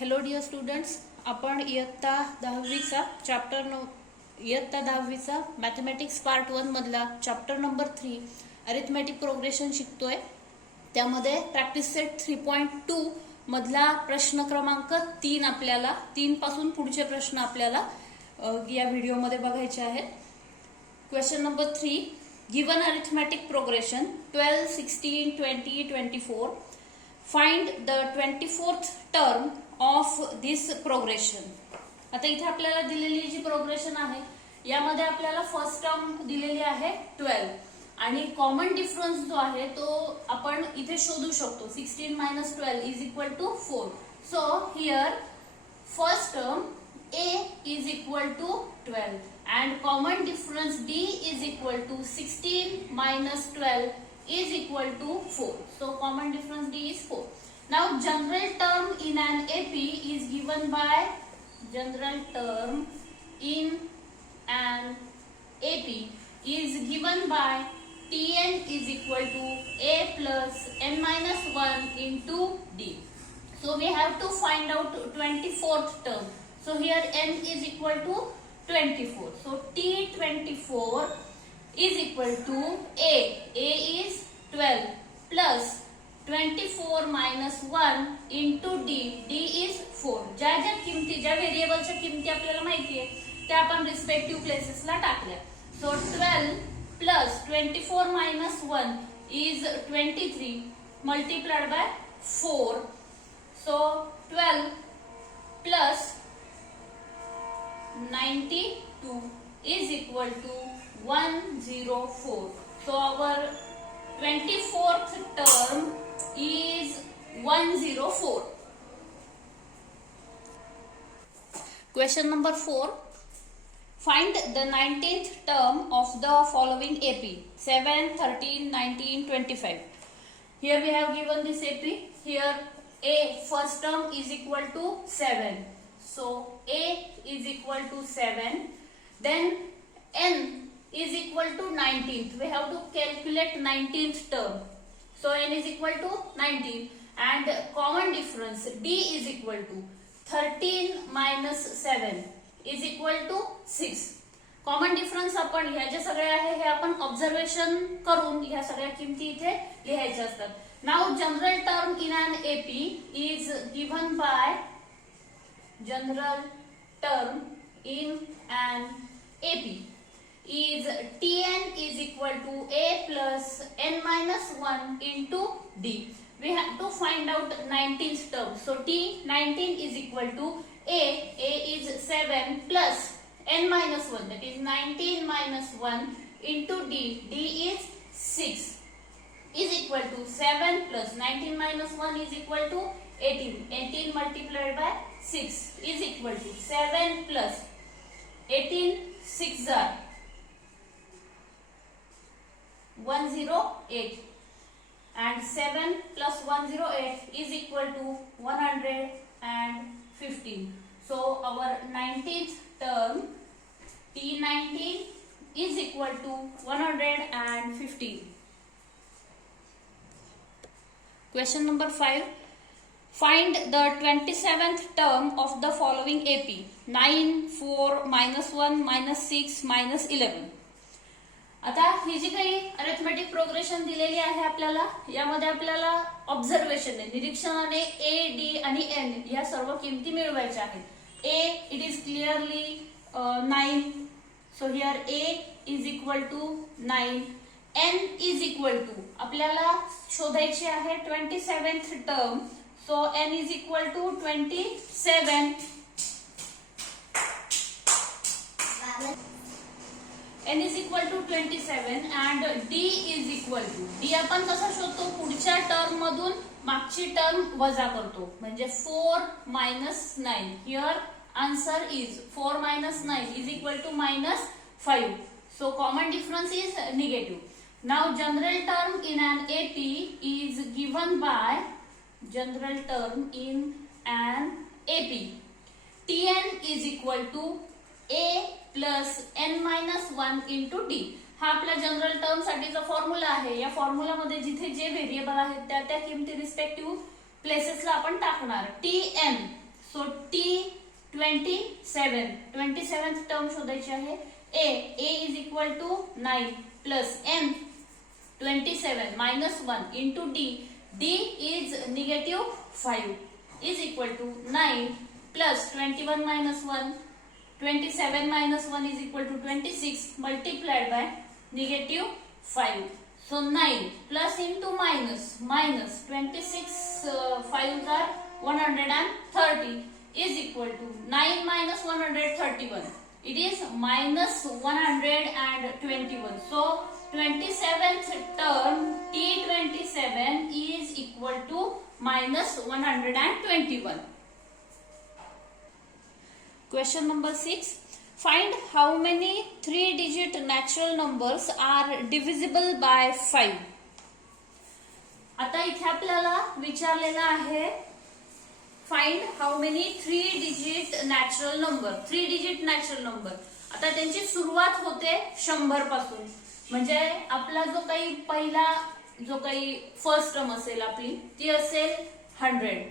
Hello dear students, आपण इयत्ता 10वीचा इयत्ता 10वीचा मॅथमॅटिक्स पार्ट 1 मधला चॅप्टर नंबर 3 अरिथमॅटिक प्रोग्रेशन शिकतोय. त्यामध्ये प्रॅक्टिस सेट 3.2 मधला प्रश्न क्रमांक 3 आपल्याला 3 पासून पुढचे प्रश्न आपल्याला या व्हिडिओमध्ये बघायचे आहेत. Question number 3, given arithmetic progression 12, 16, 20, 24. Find the 24th term of this progression. आता इथे आपल्याला दिलेली जी प्रोग्रेशन आहे यामध्ये आपल्याला फर्स्ट टर्म दिलेली आहे 12 आणि कॉमन डिफरन्स जो आहे तो आपण इथे शोधू शकतो. 16 - 12 is equal to 4. So here first term a is equal to 12 and common difference d is equal to 16 minus 12 is equal to 4. So common difference d is 4. Now general term in an AP is given by general term in an AP is given by Tn is equal to a plus n minus 1 into d. So we have to find out 24th term. So here n is equal to 24. So T24 is equal to A. A is 12 plus 24 minus 1 into D. D is 4. ज्या किमती ज्या व्हेरिएबलच्या किमती आपल्याला माहिती आहे त्या आपण रिस्पेक्टिव्ह प्लेसेसला टाकल्या. So 12 plus 24 minus 1 is 23 multiplied by 4. So 12 plus 92 is equal to 104. So our 24th term is 104. Question number 4. Find the 19th term of the following AP: 7, 13, 19, 25. Here we have given this AP. Here A first term is equal to 7. So A is equal to 7. Then N is equal to 19th. We have to calculate 19th term. So N is equal to 19 and common difference D is equal to 13 minus 7 is equal to 6. Common difference आपण ह्या जे सगळे आहे हे आपण observation करून ह्या सगळ्या किमती इथे लिहायच्या असतात. Now general term in an AP is given bye general term in an AP is Tn is equal to a plus n minus 1 into d. We have to find out 19th term. So T19 is equal to a is 7 plus n minus 1, that is 19 minus 1 into d. D is 6 is equal to 7 plus 19 minus 1 is equal to 18. 18 multiplied by 6 is equal to 7 plus 18, 6 are 108 and 7 plus 108 is equal to 115. So our 19th term T19 is equal to 115. Question number 5. Find the 27th term of the following AP: 9, 4, -1, -6, -11. आता ही जी काही arithmetic progression दिलेली आहे आपल्याला यामध्ये आपल्याला observation निरीक्षणाने A, D आणि N या सर्व किमती मिळवायच्या आहेत. A it is clearly 9. So here A is equal to 9. N is equal to आपल्याला शोधायची आहे 27th term. So n is equal to 27. n is equal to 27 and d is equal to d आपण कसा शोधतो? पुढच्या term मधून मागची term वजा करतो म्हणजे 4 minus 9. Here answer is 4 minus 9 is equal to -5. So common difference is negative. Now general term in an AP is given by general term in an AP. Tn is equal to a plus n minus 1 into d. हा आपला general term साठीचा formula आहे. या formula मध्ये जिथे जे variable आहेत त्या किमती रिस्पेक्टिव्ह प्लेसेसला आपण टाकणार. Tn सो T27th टर्म शोधायची आहे. A is equal to 9 plus M 27 minus 1 into D is negative 5 is equal to 9 plus 21 minus 1, 27 minus 1 is equal to 26 multiplied by negative 5. So 9 plus into minus 26 5s are 130 is equal to 9 minus 131. It is minus 121. So 27th term T27 is equal to minus 121. Question number 6. Find how many 3-digit natural numbers are divisible by 5. आता इथे आपल्याला विचारलेला आहे find how many 3-digit natural number. 3-digit natural number. आता त्यांची सुरुवात होते 100 पासून. म्हणजे आपला जो काही फर्स्ट टर्म असेल आपली ती असेल 100.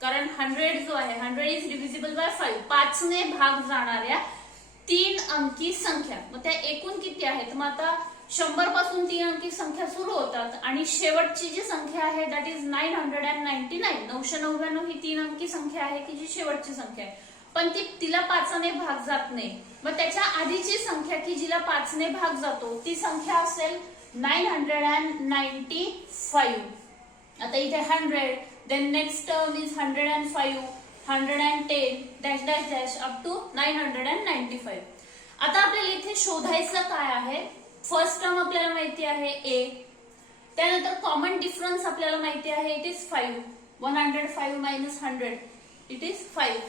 कारण 100 जो आहे 100 इज डिव्हिजिबल बाय 5. 5 ने भाग जाणाऱ्या 3 अंकी संख्या. मग त्या एकूण किती आहेत? मग आता 100 पासून 3 अंकी संख्या सुरू होतात आणि शेवटची जी संख्या आहे दॅट इज 999. 999 ही 3 अंकी संख्या आहे की जी शेवटची संख्या आहे. पण तिला 5 ने भाग जात नाही. मग त्याच्या आधीची संख्या की जिला 5 ने भाग जातो ती संख्या असेल 995. आता इथे 100, then next term is 105, 110 dash dash dash up to 995. आता आपल्याला इथे शोधायचं काय आहे? फर्स्ट टर्म आपल्याला माहिती आहे A. त्यानंतर कॉमन डिफरन्स आपल्याला माहिती आहे it is 5. 105 minus 100 it is 5.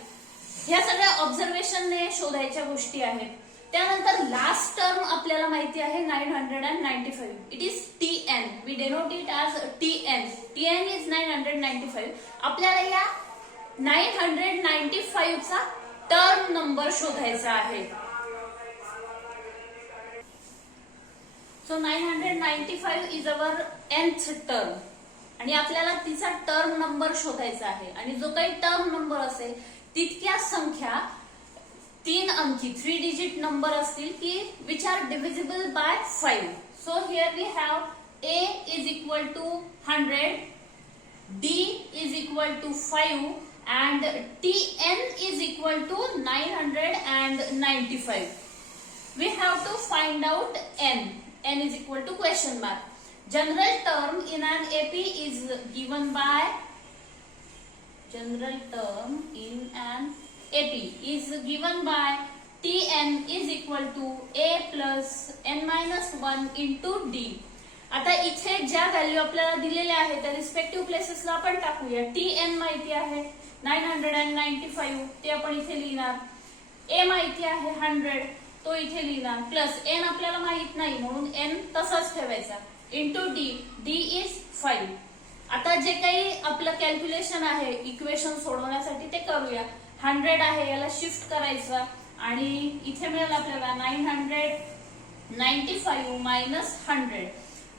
ह्या सगळ्या ऑब्झर्वेशनने शोधायच्या गोष्टी आहेत. त्यानंतर लास्ट टर्म आपल्याला माहिती आहे 995. It is TN. We denote it as TN. TN is 995. आपल्याला या 995 चा टर्म नंबर शोधायचा आहे. So 995 is our nth term आणि आपल्याला तिचा टर्म नंबर शोधायचा आहे. आणि जो काही टर्म नंबर असेल तितक्या संख्या 3 अंकी 3-digit नंबर असतील की which are divisible by 5. So here we have A is equal to 100, D is equal to 5 and TN is equal to 995. We have to find out N. N is equal to question mark. General term in an AP is given by TN is equal to A plus N minus 1 into D. आता इथे ज्या value आपल्याला दिलेल्या आहेत त्या respective प्लेसेसला आपण टाकूया. TN माहिती आहे 995 ते आपण इथे लिहिणार. A माहिती आहे 100 तो इथे लिहिणार. प्लस N आपल्याला माहित नाही म्हणून N तसाच ठेवायचा. Into D is 5. आता जे काही आपलं कॅल्क्युलेशन आहे इक्वेशन सोडवण्यासाठी ते करूया. 100 आहे याला शिफ्ट करायचं आणि इथे मिळेल आपल्याला 995 मायनस 100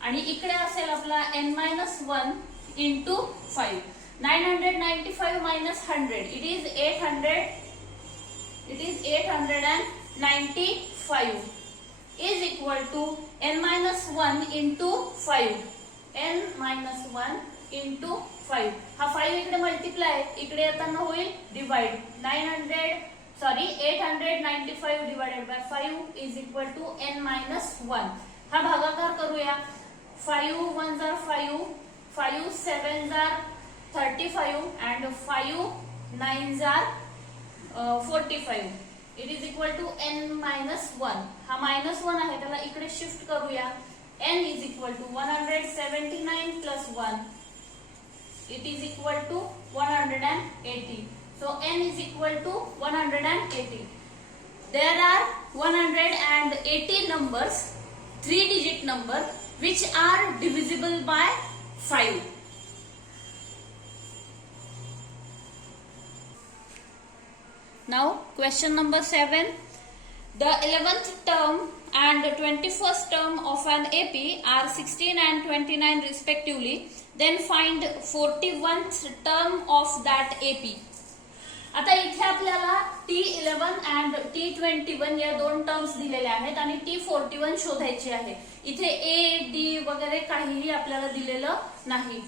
आणि इकडे असेल आपला n-1 into 5. 995 minus 100 it is 895 is equal to n-1 into 5. n-1 into 5. हा 5 इकडे मल्टिप्लाय इकडे येताना होईल divide. 895 divided by 5 is equal to n-1. हा भागाकार करूया. 5 1s are 5, 5 7s are 35 and 5 9s are 45. It is equal to n-1. हा -1 आहे त्याला इकडे शिफ्ट करूया. n is equal to 179 plus 1. It is equal to 180. So n is equal to 180. There are 180 numbers, 3-digit number, which are divisible by 5. Now question number 7. The 11th term and 21st term of an AP are 16 and 29 respectively. Then find 41th term of that AP. आता इथे आपल्याला T11 and T21 या दोन terms दिलेल्या आहेत आणि T41 शोधायची आहे. इथे ए डी वगैरे काहीही आपल्याला दिलेलं नाही.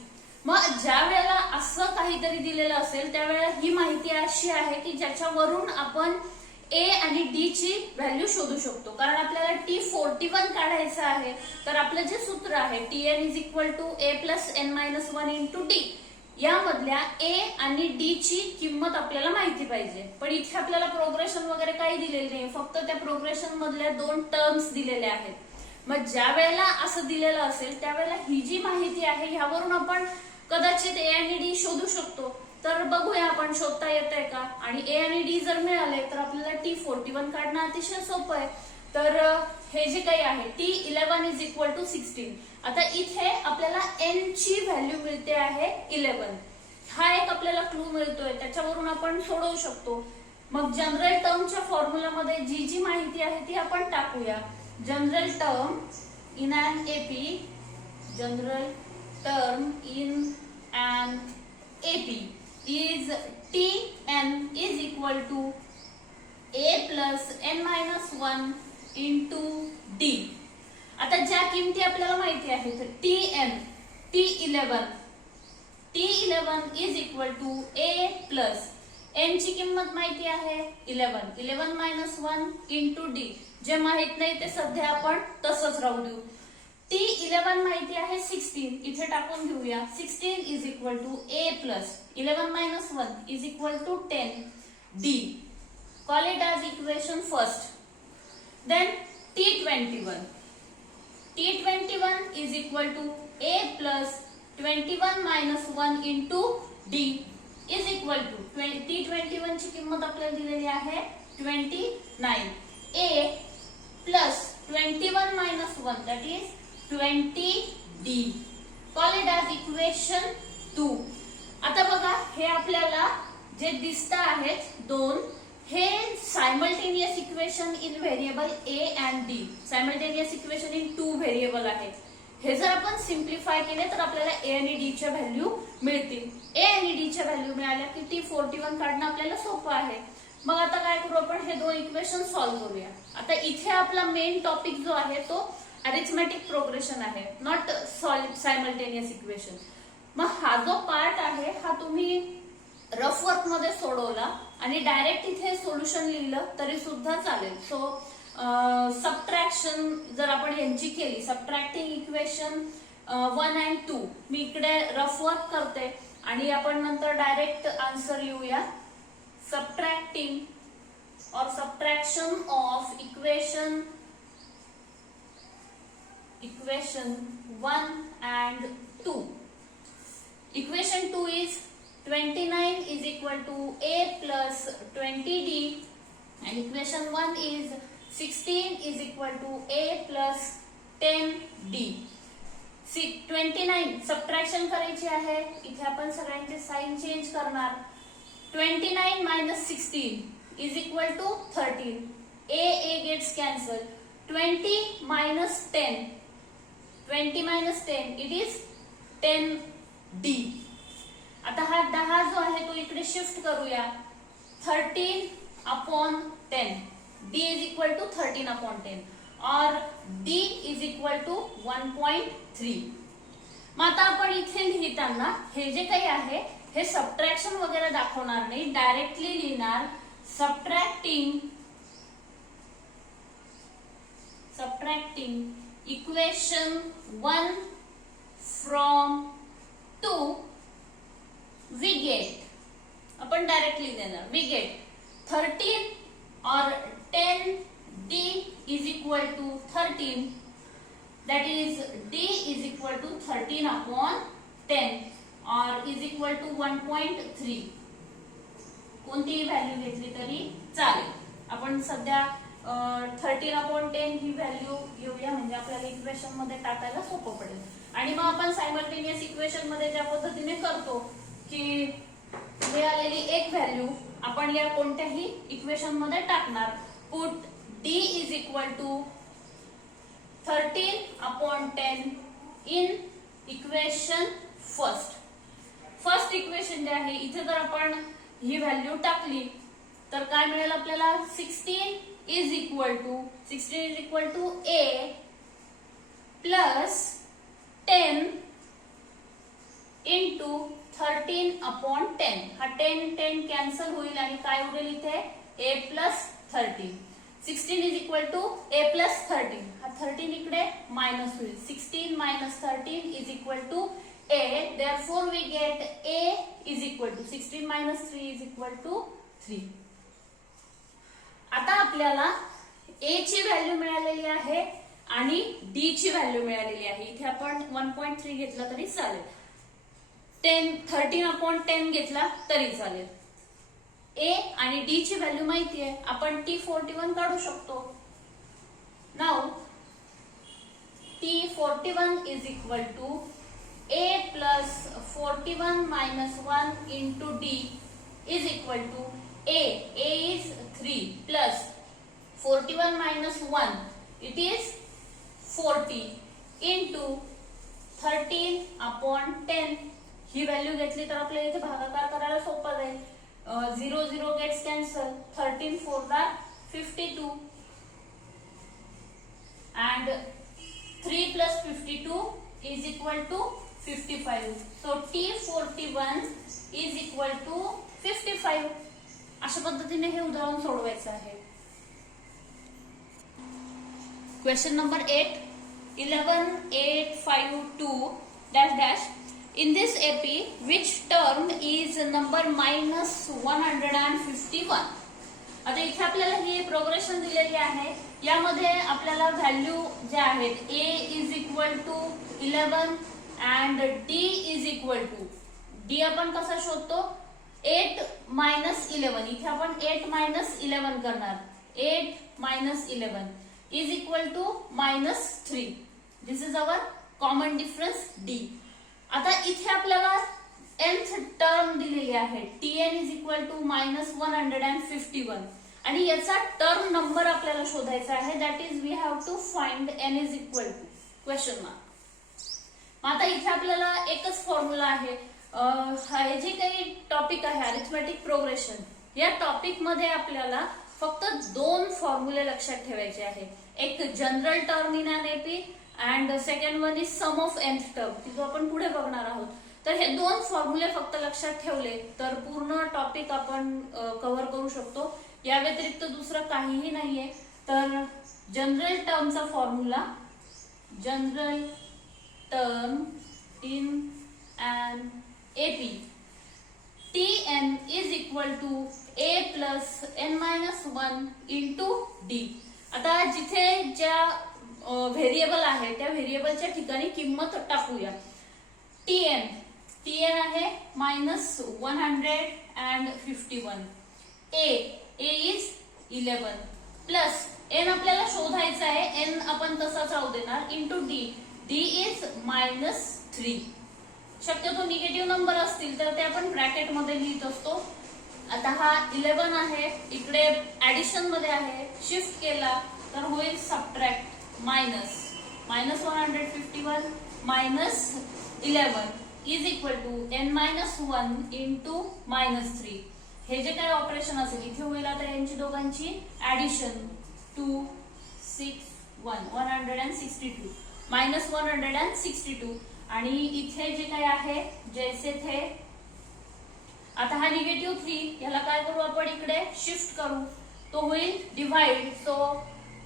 मग ज्या वेळेला असं काहीतरी दिलेलं असेल त्यावेळेला ही माहिती अशी आहे की ज्याच्यावरून आपण ए आणि डी ची व्हॅल्यू शोधू शकतो. कारण आपल्याला T41 काढायचं आहे तर आपलं जे सूत्र आहे Tn is equal to a plus n minus one into d, यामधल्या ए आणि डी ची किंमत आपल्याला माहिती पाहिजे. पण इथे आपल्याला प्रोग्रेशन वगैरे काही दिलेले नाही, फक्त त्या प्रोग्रेशन मधल्या दोन टर्म्स दिलेल्या आहेत. मग ज्या वेळेला असं दिलेलं असेल त्यावेळेला ही जी माहिती आहे ह्यावरून आपण कदाचित ए आणि डी शोधू शकतो. तर बघूया आपण शोधता येत आहे का. आणि ए आणि डी जर मिळाले तर आपल्याला T41 काढणं अतिशय सोपं आहे. तर हे जे काही आहे T11 इज इक्वल टू 16. आता इथे आपल्याला एन ची व्हॅल्यू मिळते आहे 11. हा एक आपल्याला क्लू मिळतोय, त्याच्यावरून आपण सोडवू शकतो. मग जनरल टर्मच्या फॉर्म्युलामध्ये जी जी माहिती आहे ती आपण टाकूया. General term in an AP, general term in an AP is Tn is equal to a plus n minus 1 into d. आता ज्या किमती आपल्याला माहिती आहेत Tn, T11 is equal to a plus n ची किंमत माहिती आहे 11 minus 1 into d. जे माहित नाही ते सध्या आपण तसंच राहू देऊ. T11 माहिती आहे 16, इथे टाकून घेऊया. 16 is equal to a plus 11 minus 1 is equal to 10 d. Call it as equation first. Then T21. T21 is equal to a plus 21 minus 1 into d is equal to T21 ची किंमत आपल्याला दिलेली आहे 29. a plus 21 minus 1 that is 20d. Call it as equation 2. आता बघा हे आपल्याला जे दिसत आहेत दोन, हे simultaneous equation in variable A and D, simultaneous equation in two variable आहेत. हे जर आपण सिम्प्लिफाय केले तर आपल्याला ए आणि डी च्या व्हॅल्यू मिळतील. ए आणि डी च्या व्हॅल्यू मिळाल्या की T41 काढणं आपल्याला सोपं आहे. मग आता काय करू आपण, हे दोन इक्वेशन सॉल्व्ह करूया. आता इथे आपला मेन टॉपिक जो आहे तो अरिथमेटिक प्रोग्रेशन आहे, नॉट सायमल्टेनियस इक्वेशन. मग हा जो पार्ट आहे हा तुम्ही रफ वर्क मध्ये सोडवला आणि डायरेक्ट इथे सोल्युशन लिहिलं तरी सुद्धा चालेल. सो सबट्रॅक्शन जर आपण यांची केली, सबट्रॅक्टिंग इक्वेशन 1 and 2, मी इकडे रफ वर्क करते आणि आपण नंतर डायरेक्ट आन्सर लिहूया. सबट्रॅक्टिंग और subtraction of equation 1 and 2. Equation 2 is 29 is equal to a plus 20d and equation 1 is 16 is equal to a plus 10d. 29 subtraction करायची आहे, इथे आपण सगळ्यांचे साइन चेंज करणार. 29 minus 16 is equal to 13. a gets cancelled. 20 minus 10, 20 minus 10 it is 10d. आता हा 10 जो आहे तो इकडे शिफ्ट करूया. 13 upon 10, d is equal to 13 upon 10 और d is equal to 1.3. मग आता आपण इथे लिहिताना हे जे काही आहे हे सबट्रॅक्शन वगैरे दाखवणार नाही, डायरेक्टली लिहिणार subtracting equation 1 from 2 we get, आपण डायरेक्टली देणार, we get 13 और 10d is equal to 13, that is d is equal to 13 upon 10 और is equal to 1.3. कोणतीही व्हॅल्यू घेतली तरी चालेल. आपण सध्या 13 upon 10 ही व्हॅल्यू घेऊया म्हणजे आपल्याला इक्वेशन मध्ये टाकायला सोपं पडेल. आणि मग आपण सायमल्टेनियस इक्वेशन मध्ये ज्या पद्धतीने करतो की मिळालेली एक व्हॅल्यू आपण या कोणत्याही इक्वेशन मध्ये टाकणार. Put d is equal to 13 upon 10 in equation first equation जे आहे इथे जर आपण ही व्हॅल्यू टाकली तर काय मिळेल आपल्याला 16 is equal to a plus 10 into 13/10. हा 10 कॅन्सल होईल आणि काय उरेल इथे a plus 13. 16 is equal to a plus 13. हा 13 इकडे मायनस होईल. 16 minus 13 is equal to a. Therefore we get a is equal to 16 minus 3 is equal to 3. आता आपल्याला a ची व्हॅल्यू मिळालेली आहे आणि d ची व्हॅल्यू मिळालेली आहे. इथे आपण 1.3 घेतला तरी चालेल. 13/10 घेतला तरी चालेल. a आणि d ची व्हॅल्यू माहिती आहे. आपण T41 काढू शकतो. Now T41 is equal to a plus 41 minus 1 into d is equal to a is 3 plus 41 minus 1 it is 40 into 13/10. He value घेतली तर आपल्याला इथे भागाकार करायला सोपं जाईल. 0 0 gets cancel. 13 4 52 and 3 plus 52 is equal to 55. So T41 is equal to 55. अशा पद्धतीने हे उदाहरण सोडवायचं आहे. Question number 8 11852 dash dash. In this AP which term is number -151? आता इथे आपल्याला ही प्रोग्रेशन दिलेली आहे. यामध्ये आपल्याला व्हॅल्यू ज्या आहेत a is equal to 11 and d is equal to d आपण कसा शोधतो 8 minus 11. इथे आपण 8 minus 11 करणार. 8 minus 11 is equal to -3. This is our common difference d. आता इथे आपल्याला nth टर्म दिलेली आहे. tn is equal to -151 आणि याचा टर्म नंबर आपल्याला शोधायचा आहे. That is we have to find n is equal to question mark. आता इथे आपल्याला एकच फॉर्म्युला आहे. हे जे काही टॉपिक आहे अरिथमेटिक प्रोग्रेशन, या टॉपिक मध्ये आपल्याला फक्त 2 फॉर्म्युले लक्षात ठेवायचे आहे. एक general term in an AP and second one is sum of nth term, जो आपण पुढे बघणार आहोत. तर हे 2 फॉर्म्युले फक्त लक्षात ठेवले तर पूर्ण टॉपिक आपण कव्हर करू शकतो. या व्यतिरिक्त दुसरं काहीही नाहीये. तर जनरल टर्मचा formula, general term in an AP, Tn is equal to a plus n-1 into d. आता जिथे ज्या व्हेरिएबल आहे त्या व्हेरिएबलच्या ठिकाणी किंमत टाकूया. Tn आहे -151. a is 11 प्लस n आपल्याला शोधायचा आहे. n आपण तसाच राहू देणार इंटू d is -3. शक्यतो निगेटिव्ह नंबर असतील तर ते आपण ब्रॅकेट मध्ये लिहित असतो. आता हा 11 आहे, इकडे ऍडिशन मध्ये आहे, शिफ्ट केला तर होईल subtract -151 -11 is equal to n-1 into -3. हे जे काही ऑपरेशन असेल इथे होईल. आता यांची दोघांची ऍडिशन 2 6 1 162 -162 आणि इथे जे काही आहे जैसे थे. आता हा निगेटिव्ह 3 याला काय करू आपण इकडे शिफ्ट करू, तो होईल divide. So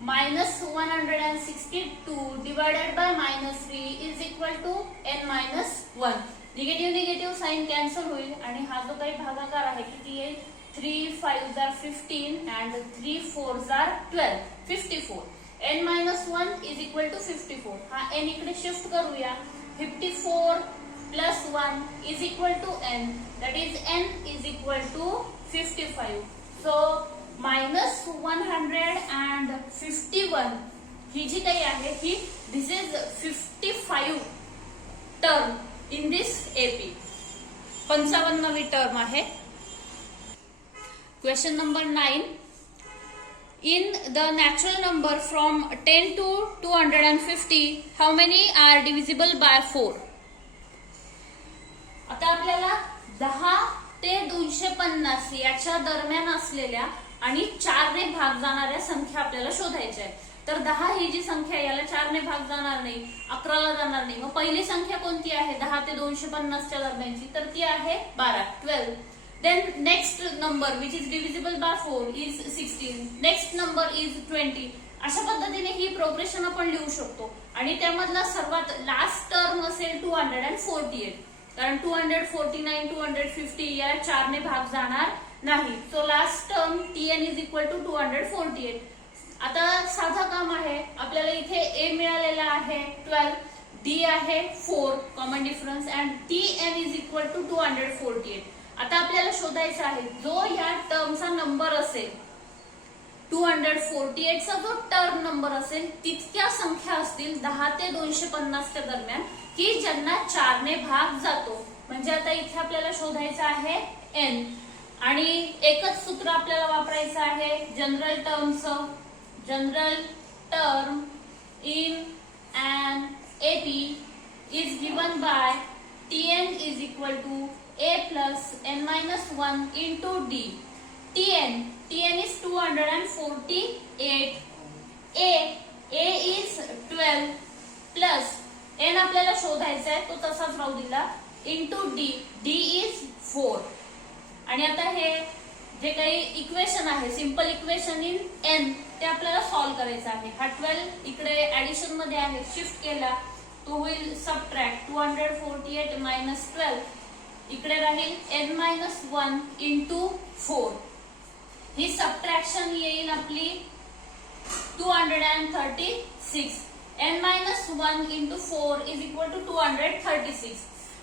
-162 divided by -3 is equal to n-1. Negative sign cancel होईल आणि हा जो काही भागाकार आहे किती येईल 3 5 15 and 3 4 12 54. n-1 is equal to 54. हा n इकडे शिफ्ट करूया. 54 plus 1 is equal to n, that is n is equal to 55. So -151 ही जी काही आहे ही this is 55 term in this AP. 55वी टर्म आहे. Question number 9 in the natural number from 10 to 250 how many are divisible by 4? आता आपल्याला 10 ते 250 याच्या दरम्यान असलेल्या आणि 4 ने भाग जाणाऱ्या संख्या आपल्याला शोधायच्या आहेत. तर 10 ही जी संख्या याला 4 ने भाग जाणार नाही, 11 ला जाणार नाही. मग पहिली संख्या कोणती आहे 10 ते 250च्या दरम्यानची? तर ती आहे 12, 12. Then next number which is divisible by 4 is 16. Next number is 20. अशा पद्धतीने ही प्रोग्रेशन आपण लिहू शकतो. आणि त्यामधला सर्वात लास्ट टर्म असेल 248, कारण 249, 250 या 4 ने भाग जाणार नाही. So last term tn is equal to 248. आता साधा काम आहे, आपल्याला इथे a मिळालेला आहे 12, d आहे 4 common difference and tn is equal to 248. आता आपल्याला शोधायचा आहे जो या टर्मचा नंबर असेल 248 चा जो टर्म नंबर असेल तितक्या संख्या असतील 10 ते 250च्या दरम्यान की ज्यांना 4 ने भाग जातो. म्हणजे आता इथे आपल्याला शोधायचं आहे n आणि एकच सूत्र आपल्याला वापरायचं आहे जनरल टर्मचं. General term in an AP is given by tn is equal to a plus n minus 1 into d. tn is 248. a is 12 plus n आपल्याला शोधायचा आहे तो तसाच राहू दिला into d is 4. आणि आता हे जे काही इक्वेशन आहे सिंपल इक्वेशन इन n ते आपल्याला सॉल्व्ह करायचं आहे. हा 12 इकडे ऍडिशन मध्ये आहे, शिफ्ट केला तो होईल सबट्रॅक्ट 248 मायनस 12. इकडे राहील n मायनस 1 इंटू 4. ही सबट्रॅक्शन येईल आपली 236. n minus 1 into 4 is equal to 236.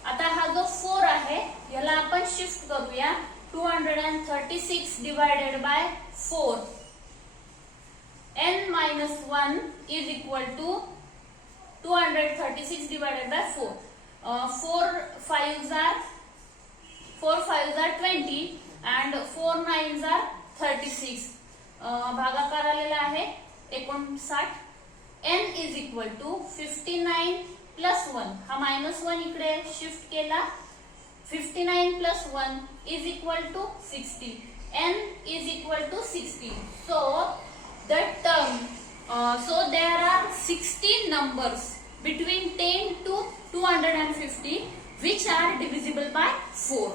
आता हा जो 4 आहे याला आपण शिफ्ट करूया 236 divided by 4. n minus 1 is equal to 236 divided by 4. 4 5s are 20 and 4 9s are 36. भागाकार आलेला आहे 59. n is equal to 59 plus 1. हा -1 इकडे शिफ्ट केला. 59 plus 1 is equal to 60. n is equal to 60. So the term so there are 60 numbers between 10 to 250 which are divisible by 4.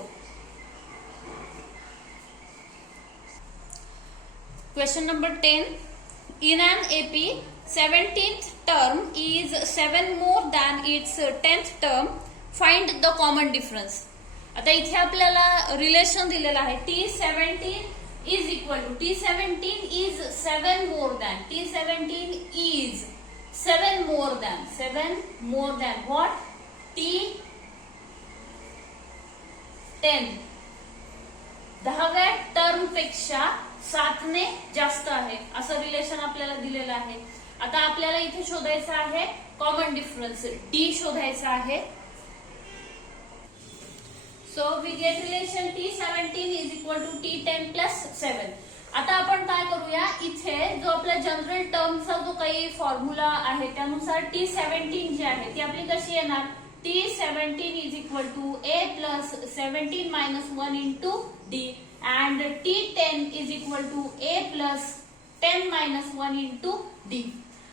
Question number 10. In an AP, 17th term is 7 more than its 10th term. Find the common difference. आता इथे आपल्याला relation दिलेला आहे T17 is equal to T17 is 7 more than T17 is 7 more than what? T10 10व्या term पेक्षा 7 ने जास्त आहे असं रिलेशन आपल्याला दिलेलं आहे. आता आपल्याला इथे शोधायचं आहे कॉमन डिफरन्स D शोधायचा आहे. So we get relation T17 is equal to T10 plus 7. आता आपण काय करूया इथे जो आपला जनरल टर्मचा जो काही फॉर्म्युला आहे त्यानुसार T17 जी आहे ती आपली कशी येणार T17 is equal to A plus 17 minus 1 into D and T10 is equal to A plus 10 minus 1 into D.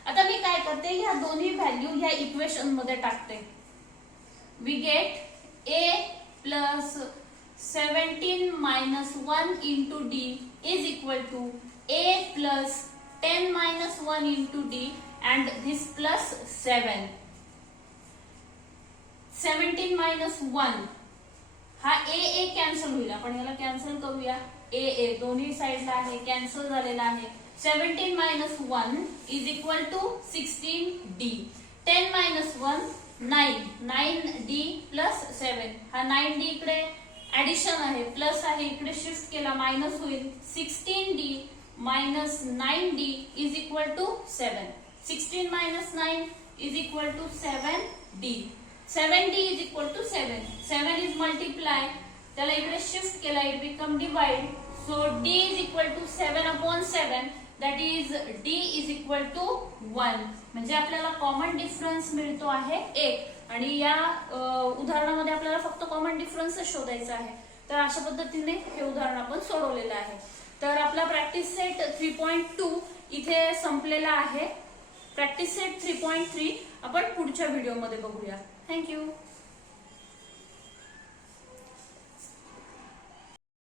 आता मी काय करते या दोन्ही व्हॅल्यू या इक्वेशन मध्ये टाकते. We get A plus 17 minus 1 into D is equal to A plus 10 minus 1 into D and this plus 7. 17 minus 1 हा A cancel होईल. आपण याला कॅन्सल करूया. A दोन्ही साइडला आहे कॅन्सल झालेला आहे. 17 minus 1 is equal to 16D. 10 minus 1 9D plus 7. हा 9D इकडे ऍडिशन आहे प्लस आहे इकडे शिफ्ट केला मायनस होईल. 16D minus 9D is equal to 7. 16 minus 9 is equal to 7D. 7D is equal to 7. 7 is multiply. त्याला इकडे शिफ्ट केला it become divide. So D is equal to 7 upon 7. That is D is equal to 1. म्हणजे आपल्याला common difference मिळतो आहे 1 आणि या उदाहरणामध्ये आपल्याला फक्त कॉमन डिफरन्स शोधायचा आहे. तर अशा पद्धतीने हे उदाहरण आपण सोडवलेलं आहे. तर आपला प्रॅक्टिस सेट 3.2 इथे संपलेला आहे. प्रॅक्टिस सेट 3.3 आपण पुढच्या व्हिडिओमध्ये बघूया. थँक्यू.